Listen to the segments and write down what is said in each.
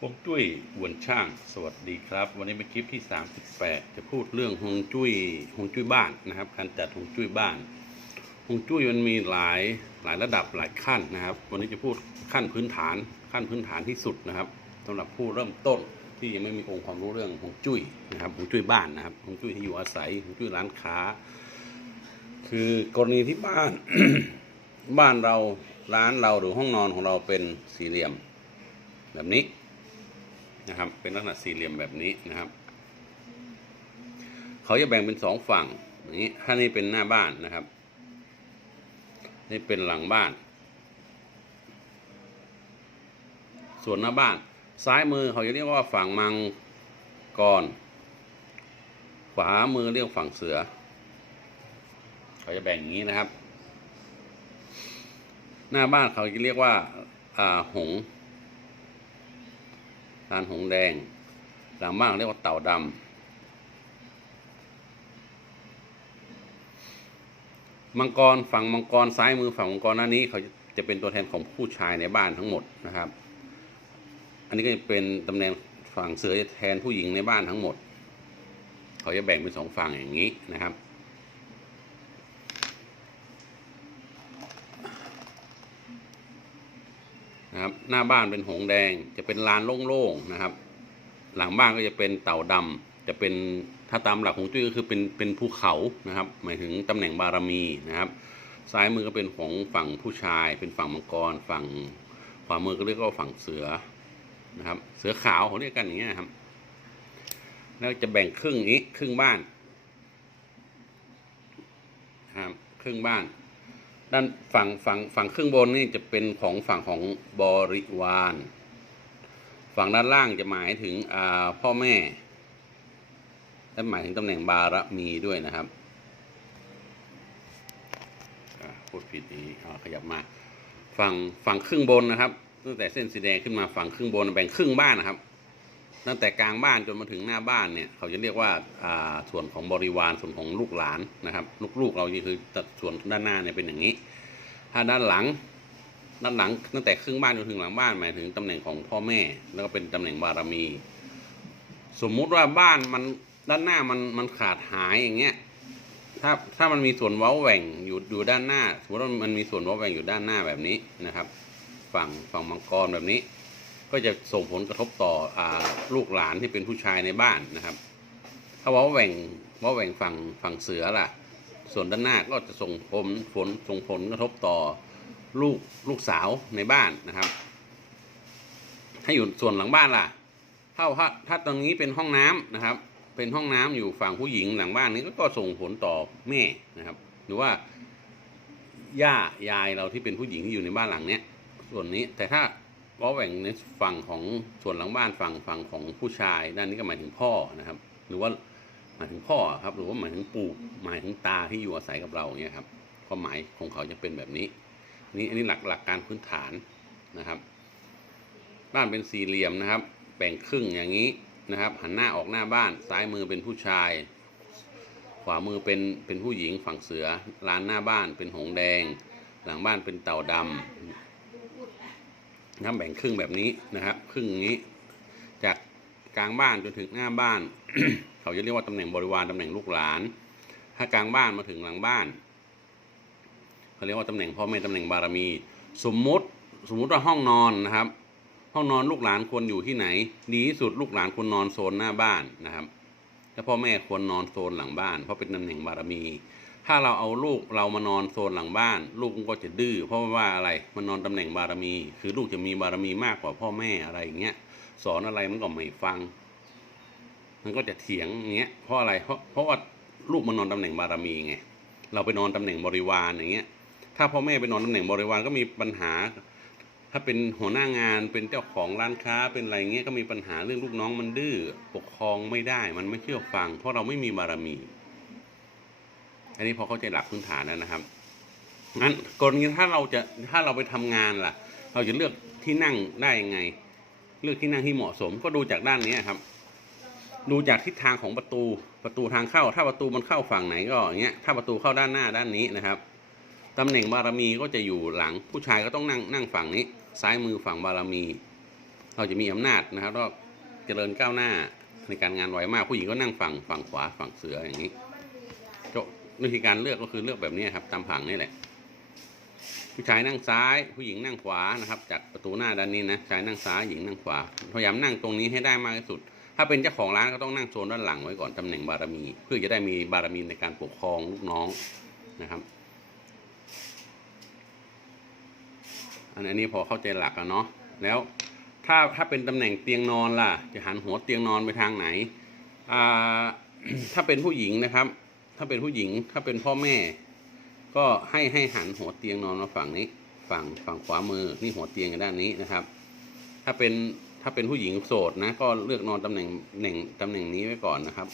ฮวงจุ้ยอวนช่าง สวัสดีครับ วันนี้เป็นคลิปที่ 38 จะพูดเรื่องฮวงจุ้ยฮวงจุ้ยบ้านนะครับ การจัดฮวงจุ้ยบ้านฮวงจุ้ยมันมีหลายหลายระดับหลายขั้นนะครับ วันนี้จะพูดขั้นพื้นฐาน ขั้นพื้นฐานที่สุดนะครับสำหรับผู้เริ่มต้นที่ยังไม่มีองค์ความรู้เรื่องฮวงจุ้ยนะครับฮวงจุ้ยบ้านนะครับฮวงจุ้ยที่อยู่อาศัยฮวงจุ้ยร้านค้า คือกรณีที่บ้านบ้านเราร้านเราหรือห้องนอนของเราเป็นสี่เหลี่ยม แบบนี้ นะครับ เป็นลักษณะสี่เหลี่ยมแบบนี้นะครับ เขาจะแบ่งเป็นสองฝั่งอย่างนี้ถ้านี่เป็นหน้าบ้านนะครับ นี่เป็นหลังบ้าน ส่วนหน้าบ้าน ซ้ายมือเขาจะเรียกว่าฝั่งมังกรขวามือเรียกฝั่งเสือ เขาจะแบ่งอย่างนี้นะครับ หน้าบ้านเขาจะเรียกว่า อ่าหง ลานหงแดงหลังบ้านเรียกว่าเต่าดำมังกรฝั่งมังกรซ้ายมือฝั่งมังกรหน้านี้เขาจะเป็นตัวแทนของผู้ชายในบ้านทั้งหมดนะครับ อันนี้ก็จะเป็นตำแหน่งฝั่งเสือจะแทนผู้หญิงในบ้านทั้งหมด เขาจะแบ่งเป็นสองฝั่งอย่างนี้นะครับ นะครับ หน้าบ้านเป็นหงแดง จะเป็นลานโล่งๆนะครับ หลังบ้านก็จะเป็นเต่าดำจะเป็นถ้าตามหลักของจุ้ยก็คือเป็นเป็นภูเขานะครับ หมายถึงตำแหน่งบารมีนะครับ ซ้ายมือก็เป็นของฝั่งผู้ชาย เป็นฝั่งมังกร ฝั่งขวามือก็เรียกว่าฝั่งเสือนะครับ เสือขาวเขาเรียกกันอย่างเงี้ยครับ แล้วจะแบ่งครึ่งนี้ครึ่งบ้านครับครึ่งบ้าน ด้านฝั่งฝั่งฝั่งครึ่งบนนี่จะเป็นของฝั่งของบริวาร ฝั่งด้านล่างจะหมายถึงพ่อแม่ และหมายถึงตำแหน่งบารมีด้วยนะครับพูดผิดนี้อ่ขยับมา ฝั่งฝั่งครึ่งบนนะครับตั้งแต่เส้นสีแดงขึ้นมาฝั่งครึ่งบนแบ่งครึ่งบ้านนะครับ ตั้งแต่กลางบ้านจนมาถึงหน้าบ้านเนี่ยเขาจะเรียกว่าส่วนของบริวารส่วนของลูกหลานนะครับ ลูกๆเราคือส่วนด้านหน้าเนี่ยเป็นอย่างนี้ ถ้าด้านหลังด้านหลังตั้งแต่ครึ่งบ้านจนถึงหลังบ้านหมายถึงตำแหน่งของพ่อแม่ แล้วก็เป็นตำแหน่งบารมี สมมุติว่าบ้านมันด้านหน้ามันมันขาดหายอย่างเงี้ยถ้าถ้ามันมีส่วนเว้าแหว่งอยู่อยู่ด้านหน้า สมมติว่ามันมีส่วนเว้าแหว่งอยู่ด้านหน้าแบบนี้นะครับ ฝั่งฝั่งมังกรแบบนี้ ก็จะส่งผลกระทบต่ออลูกหลานที่เป็นผู้ชายในบ้านนะครับ ถ้าว้าแหว่งว้าแหว่งฝั่งฝั่งเสือล่ะ ส่วนด้านหน้าก็จะส่งผลผลส่งผลกระทบต่อลูกลูกสาวในบ้านนะครับ ถ้าอยู่ส่วนหลังบ้านล่ะถ้าถ้าถ้าตรงนี้เป็นห้องน้ำนะครับ เป็นห้องน้ำอยู่ฝั่งผู้หญิงหลังบ้านนี้ก็ส่งผลต่อแม่นะครับ หรือว่าย่ายายเราที่เป็นผู้หญิงที่อยู่ในบ้านหลังเนี้ย ส่วนนี้แต่ถ้า ล้อแหว่งในฝั่งของส่วนหลังบ้านฝั่งฝั่งของผู้ชายด้านนี้ก็หมายถึงพ่อนะครับ หรือว่าหมายถึงพ่อครับ หรือว่าหมายถึงปู่หมายถึงตาที่อยู่อาศัยกับเราอย่างเงี้ยครับความหมายของเขาจะเป็นแบบนี้ นี่อันนี้หลักหลักการพื้นฐานนะครับ บ้านเป็นสี่เหลี่ยมนะครับ แบ่งครึ่งอย่างนี้นะครับ หันหน้าออกหน้าบ้าน ซ้ายมือเป็นผู้ชาย ขวามือเป็นเป็นผู้หญิงฝั่งเสือลานหน้าบ้านเป็นหงแดง หลังบ้านเป็นเต่าดำ นะครับแบ่งครึ่งแบบนี้นะครับ ครึ่งนี้ จากกลางบ้านจนถึงหน้าบ้าน เขาจะเรียกว่าตำแหน่งบริวารตำแหน่งลูกหลาน ถ้ากลางบ้านมาถึงหลังบ้านเขาเรียกว่าตำแหน่งพ่อแม่ตำแหน่งบารมี สมมุติสมมุติว่าห้องนอนนะครับ ห้องนอนลูกหลานควรอยู่ที่ไหน ดีที่สุดลูกหลานควรนอนโซนหน้าบ้านนะครับแล้วพ่อแม่ควรนอนโซนหลังบ้าน เพราะเป็นตำแหน่งบารมี ถ้าเราเอาลูกเรามานอนโซนหลังบ้าน ลูกมันก็จะดื้อเพราะว่าอะไรมันนอนตำแหน่งบารมี คือลูกจะมีบารมีมากกว่าพ่อแม่อะไรอย่างเงี้ยสอนอะไรมันก็ไม่ฟัง มันก็จะเถียงอย่างเงี้ยเพราะอะไรเพราะเพราะว่าลูกมันนอนตำแหน่งบารมีไงเราไปนอนตำแหน่งบริวารอย่างเงี้ย ถ้าพ่อแม่ไปนอนตำแหน่งบริวารก็มีปัญหา ถ้าเป็นหัวหน้างานเป็นเจ้าของร้านค้าเป็นอะไรเงี้ยก็มีปัญหาเรื่องลูกน้องมันดื้อปกครองไม่ได้ มันไม่เชื่อฟัง เพราะเราไม่มีบารมี อันนี้พอเข้าใจหลักพื้นฐานแล้วนะครับงั้นกรณีถ้าเราจะถ้าเราไปทำงานล่ะ เราจะเลือกที่นั่งได้ยังไง เลือกที่นั่งที่เหมาะสม ก็ดูจากด้านนี้ครับ ดูจากทิศทางของประตูประตูทางเข้า ถ้าประตูมันเข้าฝั่งไหนก็อย่างเงี้ยถ้าประตูเข้าด้านหน้าด้านนี้นะครับตำแหน่งบารมีก็จะอยู่หลังผู้ชายก็ต้องนั่งนั่งฝั่งนี้ ซ้ายมือฝั่งบารมี เราจะมีอำนาจนะครับแล้วก็เจริญก้าวหน้าในการงานไวมากผู้หญิงก็นั่งฝั่งฝั่งขวาฝั่งเสืออย่างนี้ วิธีการเลือกก็คือเลือกแบบนี้ครับ ตามผังนี่แหละ ผู้ชายนั่งซ้ายผู้หญิงนั่งขวานะครับ จากประตูหน้าด้านนี้นะชายนั่งซ้ายหญิงนั่งขวาพยายามนั่งตรงนี้ให้ได้มากที่สุด ถ้าเป็นเจ้าของร้านก็ต้องนั่งโซนด้านหลังไว้ก่อนตำแหน่งบารมี เพื่อจะได้มีบารมีในการปกครองลูกน้องนะครับ อันนนี้พอเข้าใจหลักแล้วเนาะแล้วถ้าถ้าเป็นตำแหน่งเตียงนอนล่ะ จะหันหัวเตียงนอนไปทางไหนอ่าถ้าเป็นผู้หญิงนะครับ ถ้าเป็นผู้หญิงถ้าเป็นพ่อแม่ ก็ให้ให้หันหัวเตียงนอนมาฝั่งนี้ฝั่งฝั่งขวามือนี่หัวเตียงอยู่ด้านนี้นะครับ ถ้าเป็นถ้าเป็นผู้หญิงโสดนะ ก็เลือกนอนตำแหน่งหน่งตำแหน่งนี้ไว้ก่อนนะครับ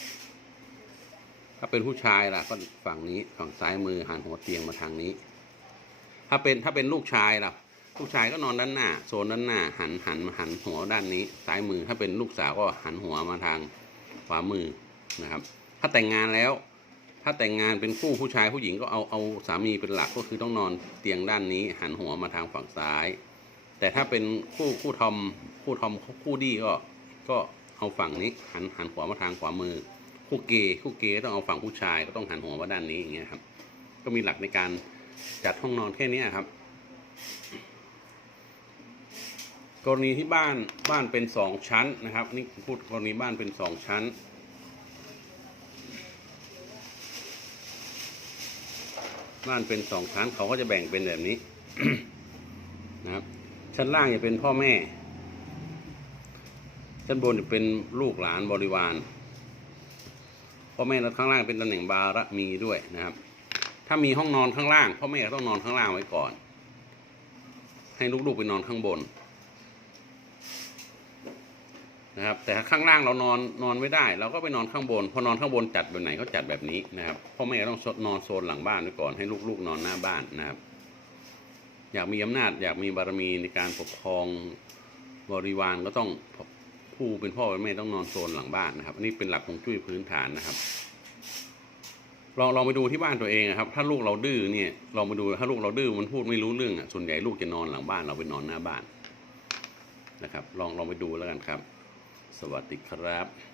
ถ้าเป็นผู้ชายล่ะก็ฝั่งนี้ฝั่งซ้ายมือหันหัวเตียงมาทางนี้ ถ้าเป็นถ้าเป็นลูกชายล่ะลูกชายก็นอนด้านหน้าโซนด้านหน้า หันหันมาหันหัวด้านนี้ซ้ายมือ ถ้าเป็นลูกสาวก็หันหัวมาทางขวามือนะครับ ถ้าแต่งงานแล้ว ถ้าแต่งงานเป็นคู่ผู้ชายผู้หญิงก็เอาเอาสามีเป็นหลักก็คือต้องนอนเตียงด้านนี้ หันหัวมาทางฝั่งซ้าย แต่ถ้าเป็นคู่คู่ทอมคู่ทอมคู่ดีก็ ก็เอาฝั่งนี้หันหันขวามาทางขวามือ คู่เกย์คู่เกย์ต้องเอาฝั่งผู้ชายก็ต้องหันหัวมาด้านนี้อย่างเงี้ยครับ ก็มีหลักในการจัดห้องนอนแค่นี้ครับ กรณีที่บ้านบ้านเป็นสองชั้นนะครับนี่พูดกรณีบ้านเป็นสองชั้น บ้านเป็นสองชั้นเขาก็จะแบ่งเป็นแบบนี้นะครับ ชั้นล่างจะเป็นพ่อแม่ ชั้นบนจะเป็นลูกหลานบริวารพ่อแม่แล้วข้างล่างเป็นตำแหน่งบารมีด้วยนะครับ ถ้ามีห้องนอนข้างล่างพ่อแม่ก็ต้องนอนข้างล่างไว้ก่อน ให้ลูกๆไปนอนข้างบน นะครับ แต่ข้างล่างเรานอนนอนไม่ได้ เราก็ไปนอนข้างบน พอนอนข้างบนจัดแบบไหนก็จัดแบบนี้นะครับพ่อแม่ต้องนอนโซนหลังบ้านไว้ก่อนให้ลูกๆนอนหน้าบ้านนะครับ อยากมีอำนาจอยากมีบารมีในการปกครองบริวารก็ต้องผู้เป็นพ่อเป็นแม่ต้องนอนโซนหลังบ้านนะครับ อันนี้เป็นหลักของจุ้ยพื้นฐานนะครับลองลองไปดูที่บ้านตัวเองครับ ถ้าลูกเราดื้อเนี่ยลองไปดูถ้าลูกเราดื้อมันพูดไม่รู้เรื่องอะส่วนใหญ่ลูกจะนอนหลังบ้านเราไปนอนหน้าบ้านนะครับ ลองลองไปดูแล้วกันครับ สวัสดีครับ